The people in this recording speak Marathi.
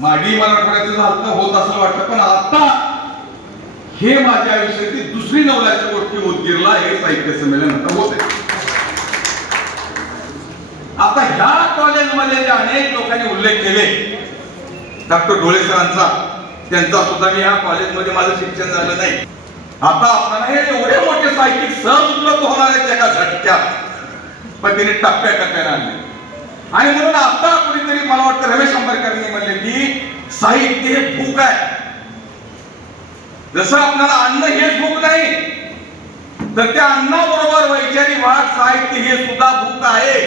मागे मराठवाड्याचं झालं होत असं वाटतं, पण आता हे माझ्या आयुष्यातली दुसरी नवलाची गोष्टी उदगीरला हे साहित्य संमेलन आता होत आहे. आता ह्या कॉलेजमध्ये जे अनेक लोकांनी उल्लेख केले, डॉक्टर ढोळे सरांचा, त्यांचा सुद्धा मी ह्या कॉलेजमध्ये माझं शिक्षण झालं नाही. आता आपल्याला हे एवढे मोठे साहित्यिक सहज उपलब्ध होणार आहेत एका झटक्यात, पण तिने टप्प्या टप्प्याने आणले. आणि म्हणून आता कुणीतरी मला वाटतं रमेश आंबेडकरांनी म्हणले की साहित्य हे भूक आहे. जसं आपल्याला अन्न हे भूक नाही, तर त्या अन्नाबरोबर वैचारिक वाद साहित्य हे सुद्धा भूक आहे.